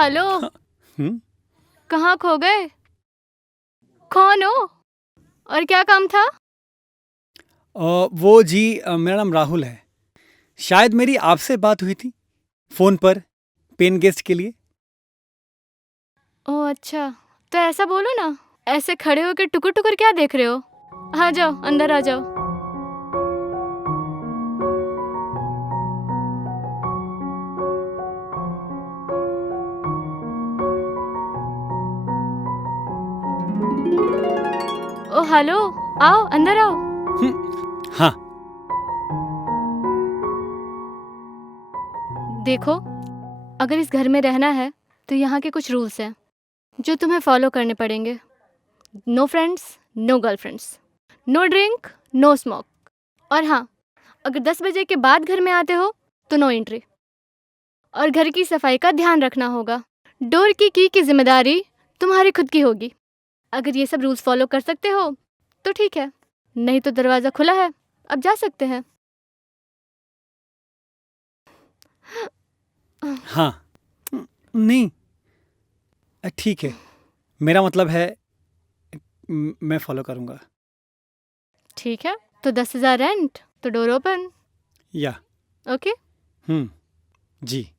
Hello. हम्म कहाँ खो गए? कौन हो और क्या काम था? वो जी, मेरा नाम राहुल है। शायद मेरी आपसे बात हुई थी फोन पर, पेन गेस्ट के लिए। ओह अच्छा, तो ऐसा बोलो ना। ऐसे खड़े होकर टुकुर टुकुर क्या देख रहे हो? आ जाओ, अंदर आ जाओ। ओ हेलो, आओ अंदर आओ। हाँ। देखो, अगर इस घर में रहना है तो यहाँ के कुछ रूल्स हैं जो तुम्हें फॉलो करने पड़ेंगे। No friends, no girlfriends, no drink, no smoke. और हाँ, अगर 10 बजे के बाद घर में आते हो तो नो एंट्री। और घर की सफाई का ध्यान रखना होगा। डोर की जिम्मेदारी तुम्हारी खुद की होगी। अगर ये सब रूल्स फॉलो कर सकते हो तो ठीक है, नहीं तो दरवाज़ा खुला है, अब जा सकते हैं। हाँ। नहीं, ठीक है। मेरा मतलब है, मैं फॉलो करूँगा। ठीक है, तो 10,000 रेंट, तो डोर ओपन। या ओके। जी।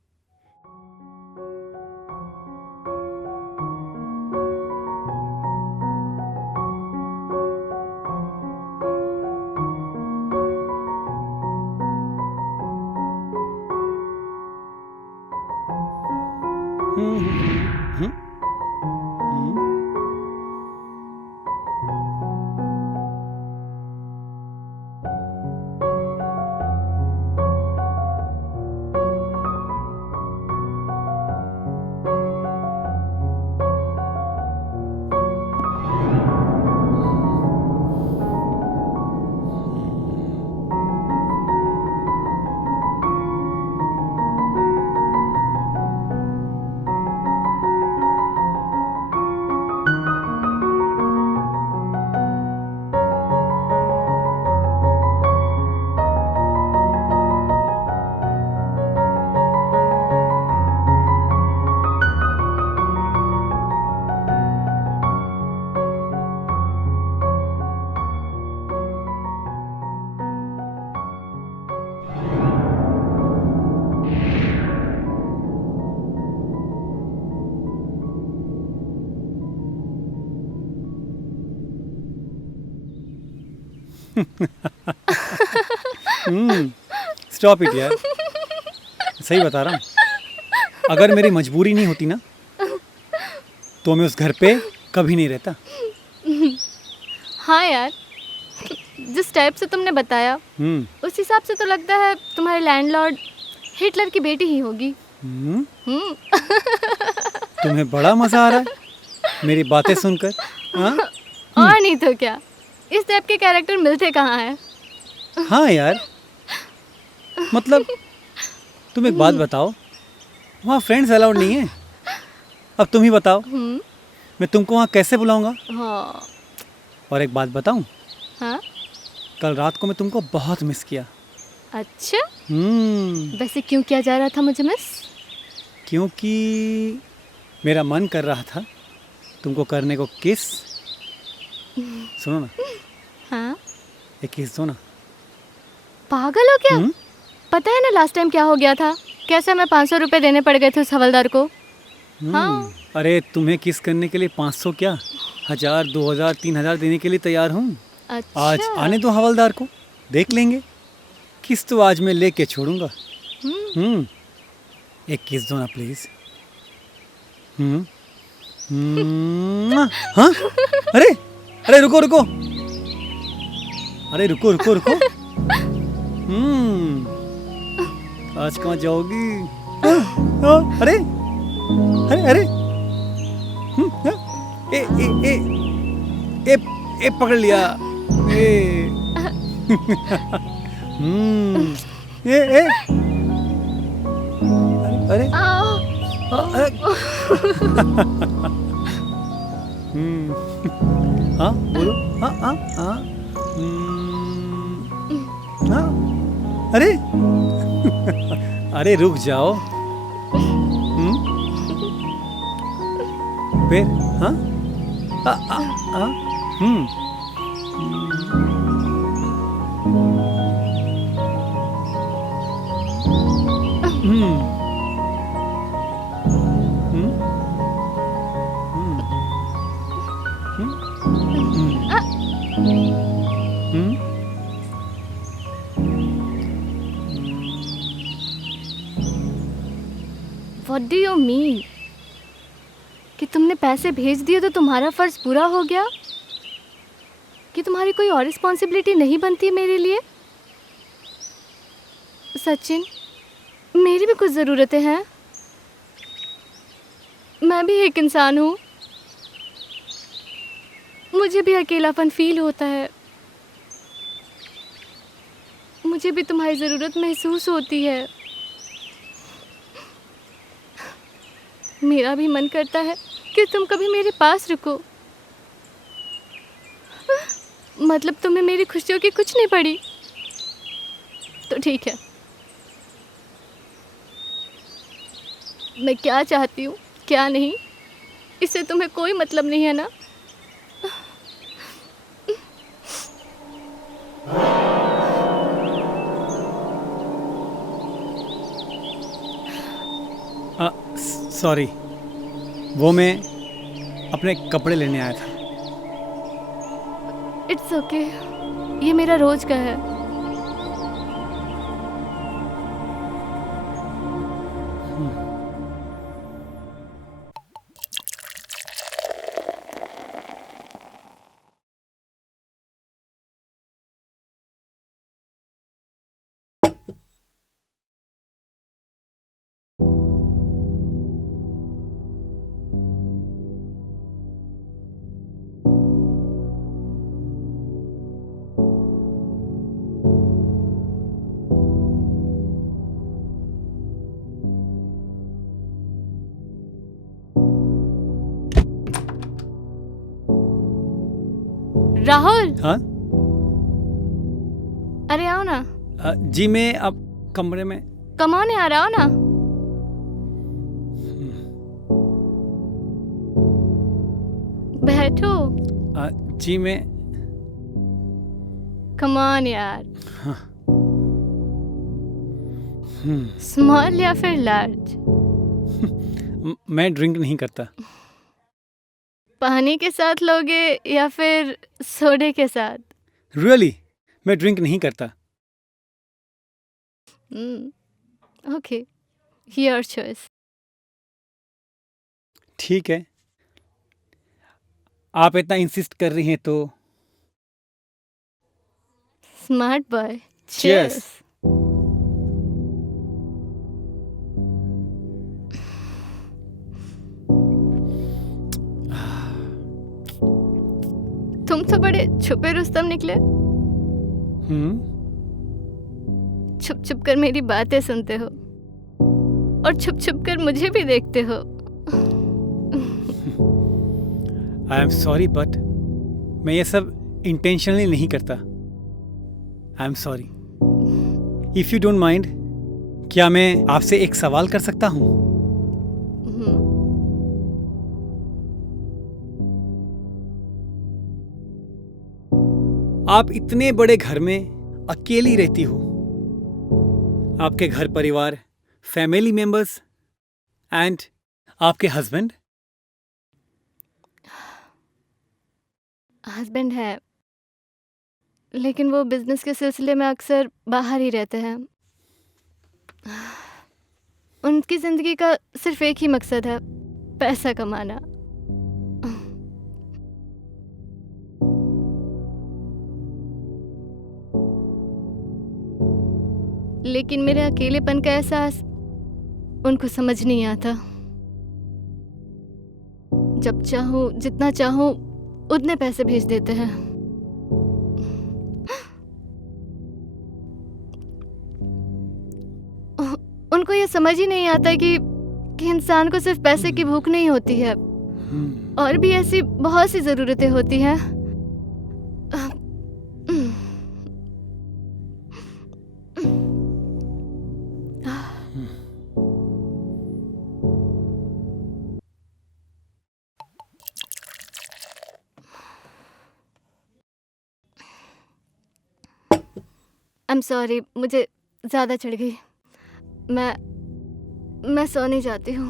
Hmm hmm hmm hmm stop it यार, सही बता रहा हूँ। अगर मेरी मजबूरी नहीं होती ना तो मैं उस घर पे कभी नहीं रहता। हाँ यार, जिस टाइप से तुमने बताया उस हिसाब से तो लगता है तुम्हारे लैंडलॉर्ड हिटलर की बेटी ही होगी। तुम्हें बड़ा मजा आ रहा है मेरी बातें सुनकर? हाँ और नहीं तो क्या, इस टाइप के कैरेक्टर मिलते कहाँ हैं। हाँ यार, मतलब तुम एक बात बताओ, वहाँ फ्रेंड्स अलाउड नहीं है? अब तुम ही बताओ, मैं तुमको वहाँ कैसे बुलाऊंगा? हाँ। और एक बात बताऊं, हाँ? कल रात को मैं तुमको बहुत मिस किया। अच्छा, वैसे क्यों किया जा रहा था मुझे मिस? क्योंकि मेरा मन कर रहा था तुमको करने को किस। सुनो ना, हाँ? एक किस दो ना। पागल हो क्या? पता है ना लास्ट टाइम क्या हो गया था, कैसे हमें 500 रुपये देने पड़ गए थे उस हवलदार को। हाँ? अरे तुम्हें किस करने के लिए 500 क्या, 1000, 2000, 3000 देने के लिए तैयार हूँ। अच्छा। आज आने दो हवलदार को, देख लेंगे। किस तो आज मैं लेके छोड़ूंगा। एक किस दो ना प्लीज। हाँ? अरे अरे रुको रुको, अरे रुको रुको रुको। आज कहाँ जाओगी? अरे अरे अरे, ए ए ए ए ए पकड़ लिया। ए ए ए अरे अरे, हाँ बोलो। हाँ हाँ हाँ। हाँ अरे अरे रुक जाओ। फिर हाँ आ, आ, आ, हम्म hmm hmm hmm hmm hmm what do you mean कि तुमने पैसे भेज दिए तो तुम्हारा फर्ज पूरा हो गया, कि तुम्हारी कोई और रिस्पॉन्सिबिलिटी नहीं बनती मेरे लिए? सचिन, मेरी भी कुछ ज़रूरतें हैं। मैं भी एक इंसान हूँ, मुझे भी अकेलापन फील होता है, मुझे भी तुम्हारी ज़रूरत महसूस होती है। मेरा भी मन करता है कि तुम कभी मेरे पास रुको। मतलब तुम्हें मेरी खुशियों की कुछ नहीं पड़ी? तो ठीक है, मैं क्या चाहती हूँ क्या नहीं, इससे तुम्हें कोई मतलब नहीं है ना? सॉरी, वो मैं अपने कपड़े लेने आया था। इट्स ओके, ये मेरा रोज का है। राहुल, हाँ अरे आओ ना। जी, मैं अब कमरे में। कम ऑन यार, आओ ना। बैठो। जी मैं। कम ऑन यार। हाँ। स्मॉल या फिर लार्ज? मैं ड्रिंक नहीं करता। पानी के साथ लोगे या फिर सोडे के साथ? रियली, मैं ड्रिंक नहीं करता। Okay, your choice. ठीक है, आप इतना इंसिस्ट कर रही हैं तो। Smart boy. Cheers. चीयर्स। तुम तो बड़े छुपे रुस्तम निकले। हम्म छुप छुप कर मेरी बातें सुनते हो और छुप छुप कर मुझे भी देखते हो। आई एम सॉरी, बट मैं ये सब इंटेंशनली नहीं करता। I am sorry. If you don't mind, क्या मैं आपसे एक सवाल कर सकता हूँ? हम्म, आप इतने बड़े घर में अकेली रहती हो। आपके घर परिवार, फैमिली मेंबर्स एंड आपके हस्बैंड। हस्बैंड है, लेकिन वो बिजनेस के सिलसिले में अक्सर बाहर ही रहते हैं। उनकी जिंदगी का सिर्फ एक ही मकसद है, पैसा कमाना। लेकिन मेरे अकेलेपन का एहसास उनको समझ नहीं आता। जब चाहूं, जितना चाहूं उतने पैसे भेज देते हैं। उनको ये समझ ही नहीं आता कि इंसान को सिर्फ पैसे की भूख नहीं होती है, और भी ऐसी बहुत सी ज़रूरतें होती हैं। आई एम सॉरी, मुझे ज़्यादा चढ़ गई। मैं सोने जाती हूँ।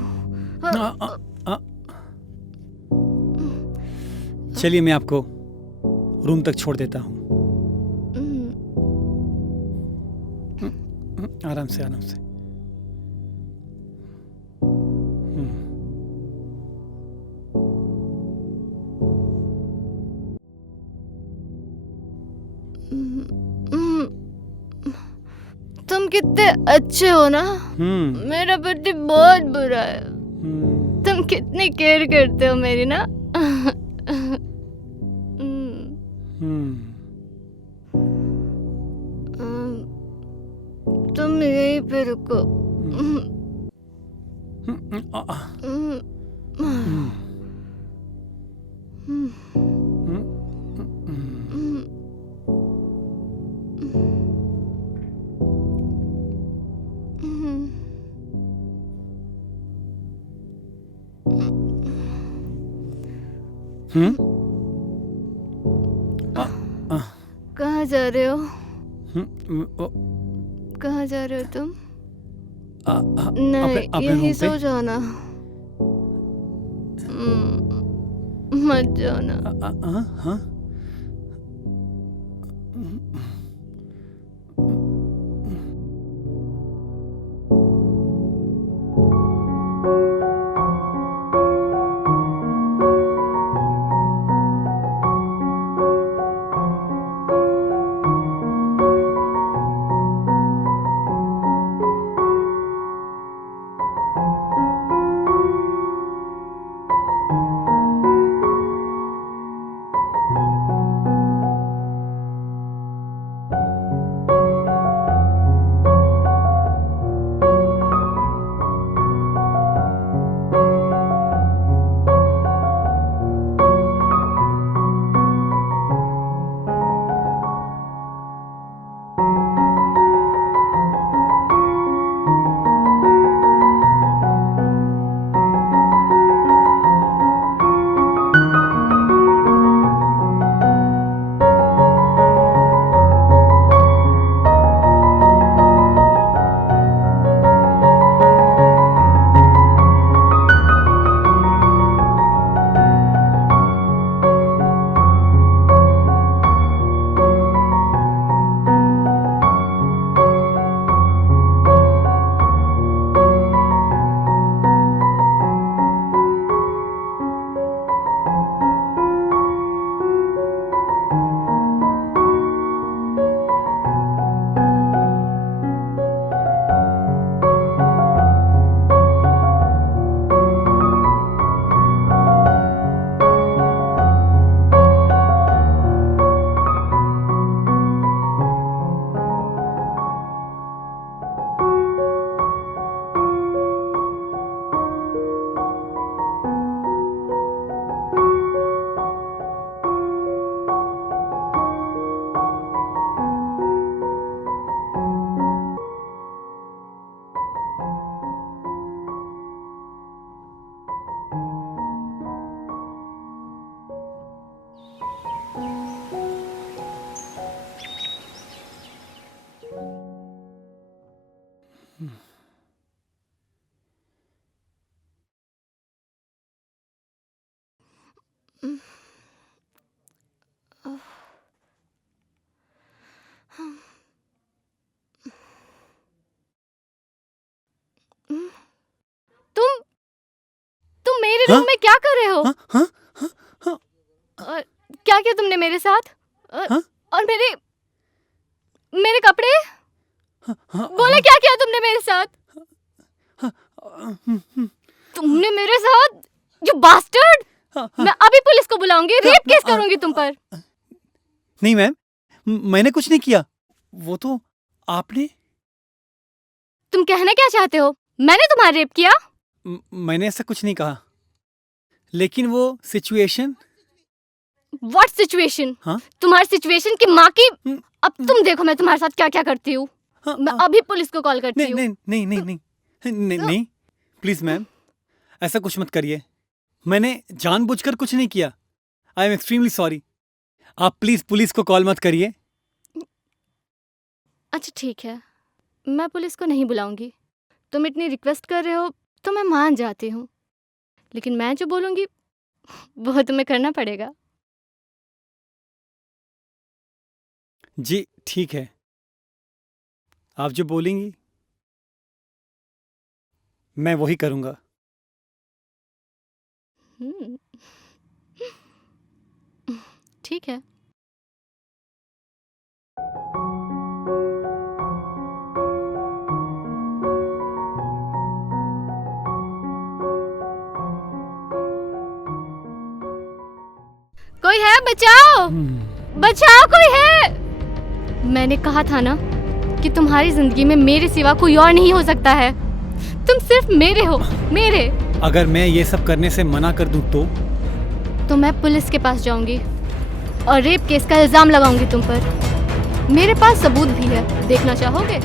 चलिए मैं आपको रूम तक छोड़ देता हूँ। आराम से आराम से। तुम कितने अच्छे हो ना। मेरा पति बहुत बुरा है। तुम कितनी केयर करते हो मेरी ना। तुम यहीं पे रुको। कहाँ जा रहे हो? कहाँ जा रहे हो तुम? नहीं, यहीं सो जाओ ना। मत जाओ ना। तुम मेरे रूम में क्या कर रहे हो? और क्या किया तुमने मेरे साथ? और मेरे कपड़े? बोला क्या किया तुमने मेरे साथ? तुमने मेरे साथ, यू बास्टर्ड! मैं अभी पुलिस को बुलाऊंगी, रेप केस करूंगी तुम पर। नहीं मैम, मैंने कुछ नहीं किया। वो तो आपने। तुम कहना क्या चाहते हो? मैंने तुम्हारा रेप किया? मैंने ऐसा कुछ नहीं कहा, लेकिन वो सिचुएशन। What situation? तुम्हारी सिचुएशन की माँ की। अब तुम देखो मैं तुम्हारे साथ क्या क्या करती हूँ। मैं अभी पुलिस को कॉल करती हूँ। नहीं, प्लीज मैम, ऐसा कुछ मत करिए। मैंने जानबूझकर कुछ नहीं किया। I am extremely sorry. आप प्लीज पुलिस को कॉल मत करिए। अच्छा ठीक है, मैं पुलिस को नहीं बुलाऊंगी। तुम इतनी रिक्वेस्ट कर रहे हो तो मैं मान जाती हूँ, लेकिन मैं जो बोलूँगी वो तुम्हें करना पड़ेगा। जी ठीक है, आप जो बोलेंगी मैं वही करूँगा। हम्म, ठीक है। कोई है? बचाओ, बचाओ, कोई है? मैंने कहा था ना कि तुम्हारी जिंदगी में मेरे सिवा कोई और नहीं हो सकता है। तुम सिर्फ मेरे हो, मेरे। अगर मैं ये सब करने से मना कर दूँ तो मैं पुलिस के पास जाऊंगी और रेप केस का इल्जाम लगाऊंगी तुम पर। मेरे पास सबूत भी है, देखना चाहोगे?